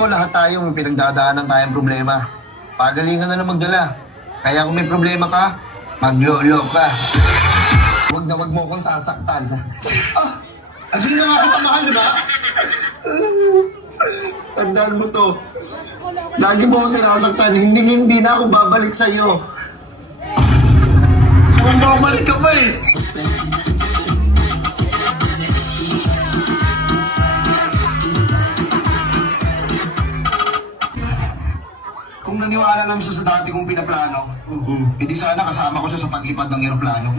ko lahat tayo may pinagdadaanan tayong problema. Pagalingan na lang magdala. Kaya kung may problema ka, maglolo ka. Huwag na huwag mo akong sasaktan. Hindi na nga kita mahal, di ba? Tandaan mo to. Lagi mo akong sinasaktan. Hindi na ako babalik sa'yo. Mukhang babalik ka pa eh. Kung naniwala lang siya sa dati kong pinaplano, edi sana kasama ko siya sa paglipad ng eroplano.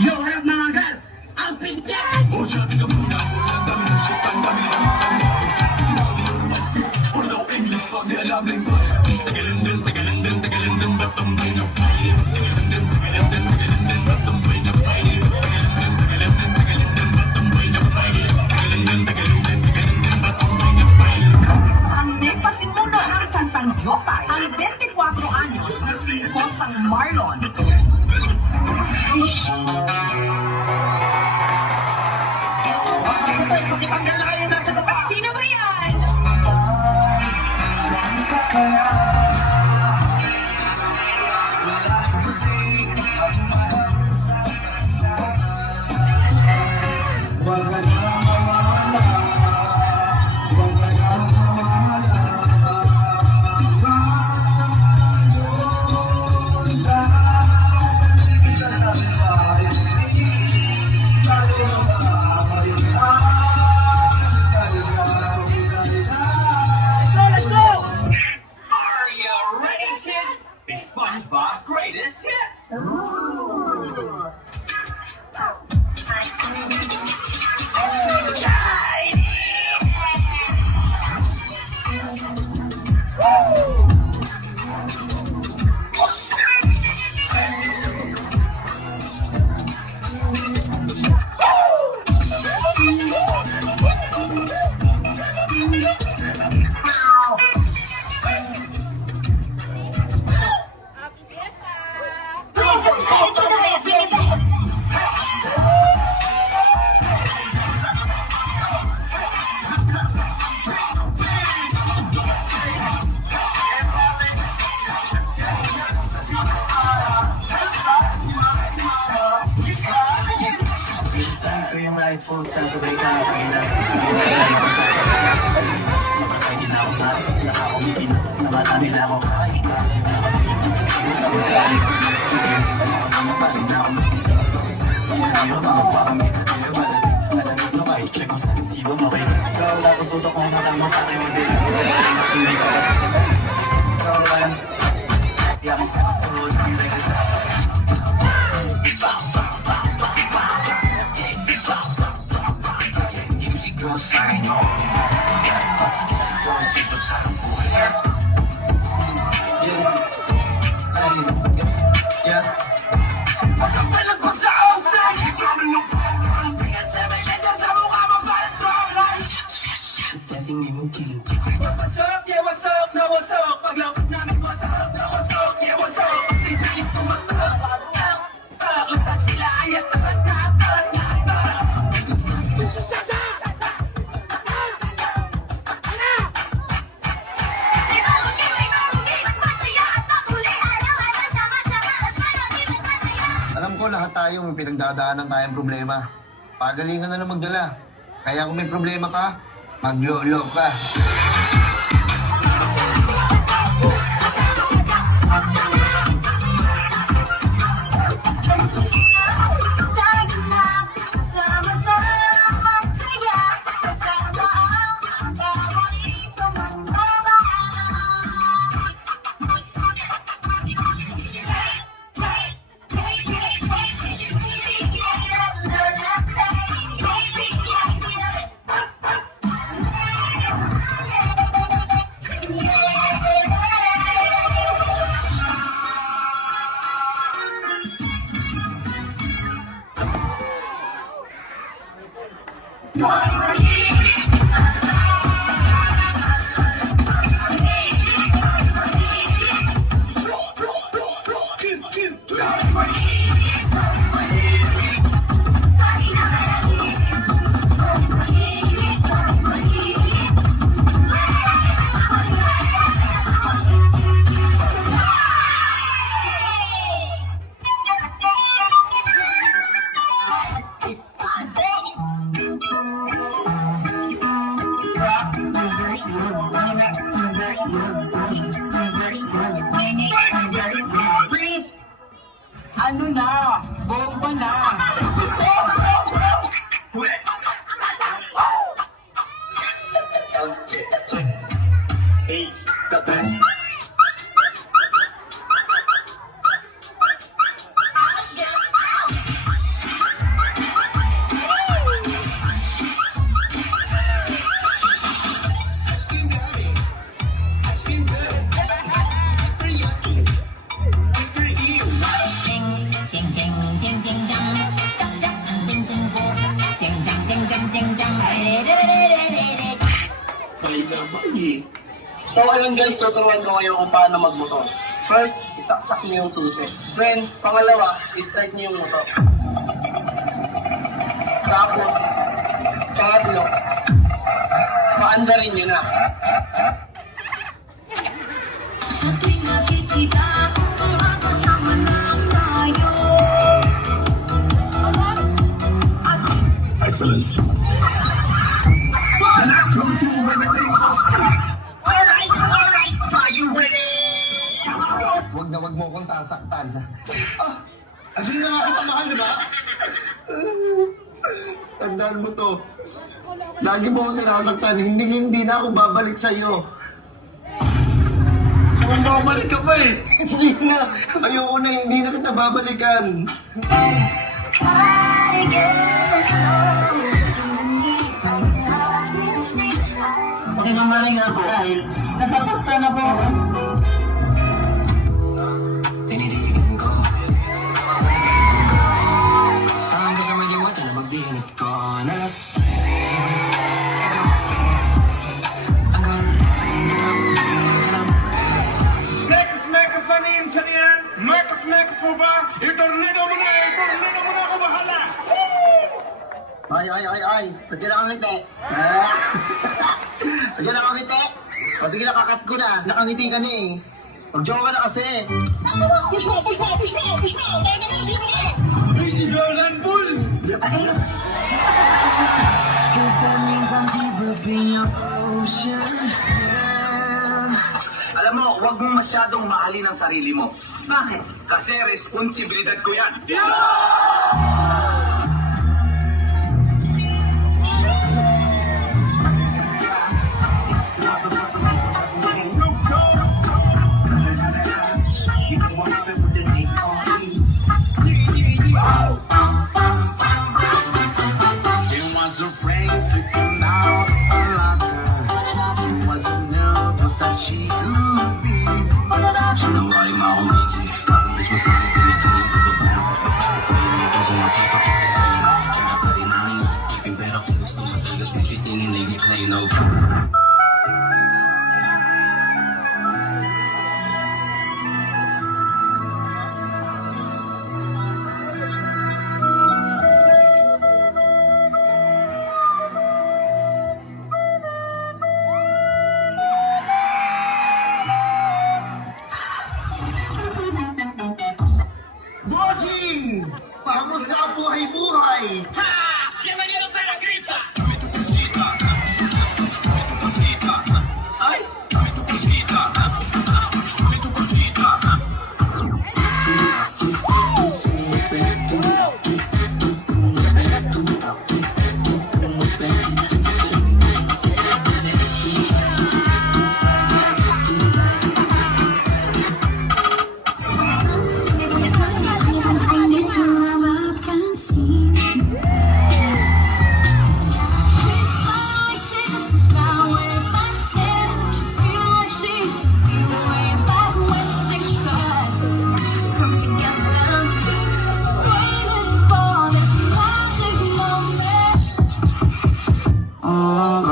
Yo, rap mga gal! Ang pinjan! Ang may pasimuno ng kantang Jopay, ang 24 anyos na si Kosang Marlon. Sino ba yan? Let's go! Are you ready, kids? It's SpongeBob's greatest hits. Minsan ko yung right foot, sasabay ka na pagina. Kaya ako sasabay ka. Mapatay din ako, nakasap na ako, umitin. Namatami na ako. Ay, sabi sa akin. Sige, ako na pa rin ako. Ayaw na ako pa kami. Ayaw ba natin? Malamig na kayo. Check mo sa resibo, mabay. Ikaw, tapos utok kong hatang mo sa akin. Hindi ka kasi kasi. Ikaw lang. Yakin sa ako, hindi ka sa ako. Dancing in king. What's up? Yeah, what's up? No, what's up? Paglapit namin, what's up? No, what's up? Yeah, what's up? Pagsipilit tumatak. Utak sila ay at nakatatak. Alam ko lahat tayo may pinagdadaanan tayong problema. Pagalingan na lang magdala. Kaya kung may problema ka, maglolo ka. What? Ano na? Bomba na! Hey, the best. So ayun guys, tuturuan ko kayo kung paano magmotor. First, isaksak niyo yung susi. Then, pangalawa, start niyo yung motor. Tapos, pangatlo, paandarin niyo na. Sa tuwing nakikita ko mga kasama na tayo. Excellent. Wag mo akong sasaktan. Hindi na nga kita mahal, di ba? Tandaan mo to. Lagi mo akong sinasaktan. Hindi na ako babalik sa'yo. Kung babalik ka pa eh. Hindi na. Ayoko na, hindi na kita babalikan. Okay naman rin nga po dahil nasasaktan na po ako. Tinitigan ko hanggang sa maging mata na magbinit ko nalasing kagabi hanggang Mekas na niyan siya niyan. Mekas mo ba? Itornado mo na ako bahala. Ay. Pagka nakangiti. Pagka nakangiti. O sige, nakakat ko na. Nakangiti ka na eh. Mag-joke ka na kasi. Push mo! Kaya naman sino ka? Ay, si Jordan Bull! if that means I'm deep up in your ocean. Alam mo, huwag mong masyadong mahalin ang sarili mo. Bakit? Kasi responsibilidad ko yan. It was a rain picking out a locker. It was a nervous that she could be. She know I am out lately. This was like when it came to the band. Because I'm on top of it. Kaya pa rin ang isipin pero kung gusto mo talaga tipitin hindi play no. Bossing! Kamusta ang buhay-buhay?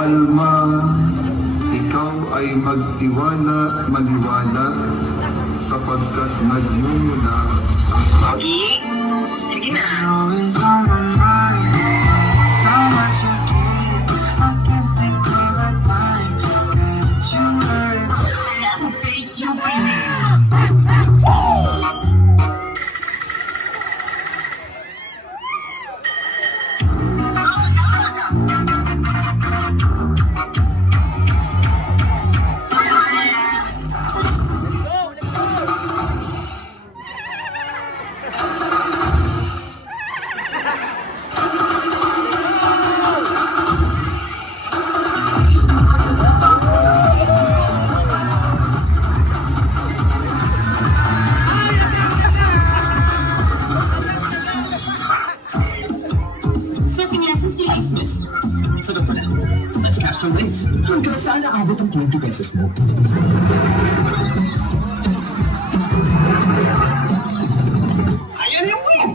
Kalma. Ikaw ay maniwala sapagkat nagmumula ang Always on my mind. So much you give. I can't think of a time. Get you hurt. Never face you ang rates. Hanggang saan naabot ang 20 pesos mo? Ayan yung win!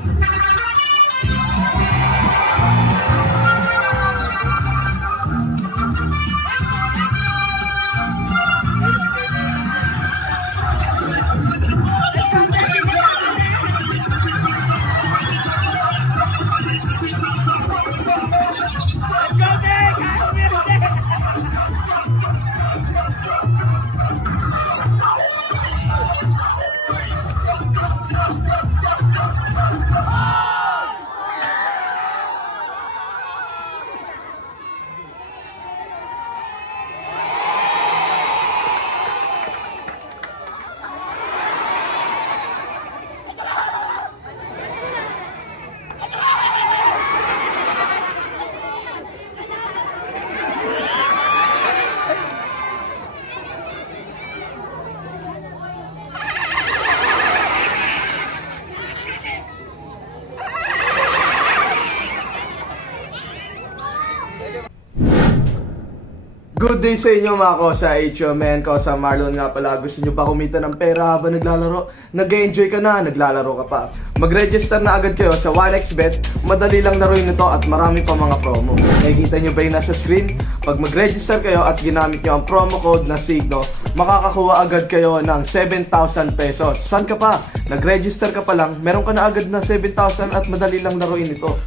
Good day sa inyo mga kosa, HOMN, kosa Marlon nga pala. Gusto nyo ba kumita ng pera habang naglalaro? Nag-enjoy ka na, naglalaro ka pa. Mag-register na agad kayo sa 1xBet. Madali lang laruin ito at marami pa mga promo. Nakikita nyo ba yung nasa screen? Pag mag-register kayo at ginamit nyo ang promo code na Signo, makakakuha agad kayo ng 7,000 pesos. San ka pa? Nag-register ka pa lang, meron ka na agad na 7,000 at madali lang laruin ito.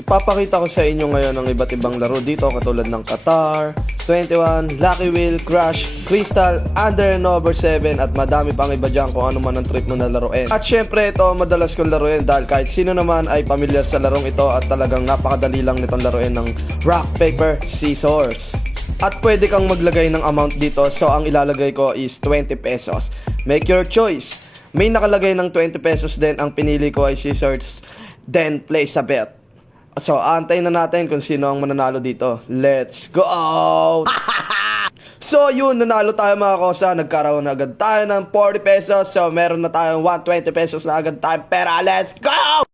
Ipapakita ko sa inyo ngayon ang iba't ibang laro dito katulad ng Qatar, 21, Lucky Wheel, Crush, Crystal, Under and Over 7 at madami pang iba dyan kung ano man ang trip mo na laruin. At syempre ito madalas kong laruin dahil kahit sino naman ay pamilyar sa larong ito at talagang napakadali lang nitong laruin ng Rock, Paper, Scissors. At pwede kang maglagay ng amount dito, so ang ilalagay ko is 20 pesos. Make your choice. May nakalagay ng 20 pesos din, ang pinili ko ay Scissors, then place a bet. So, antayin na natin kung sino ang mananalo dito. Let's go! So, yun, nanalo tayo mga kosa. Nagkaroon na agad tayo ng 40 pesos. So, meron na tayong 120 pesos na agad tayo pera. Let's go!